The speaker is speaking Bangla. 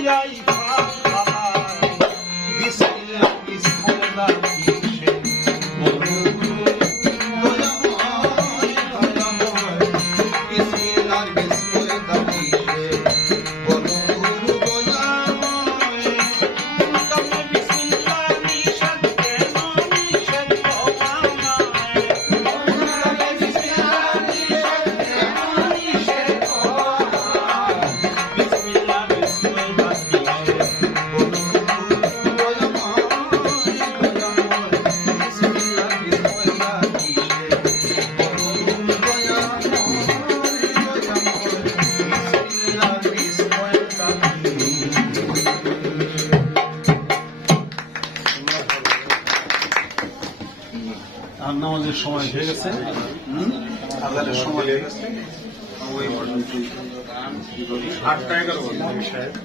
লইয়াই বিসমিল্লাহ বিসমিল্লাহ নামাজের সময় হয়ে গেছে, আজানের সময় হয়ে গেছে, 8টা 11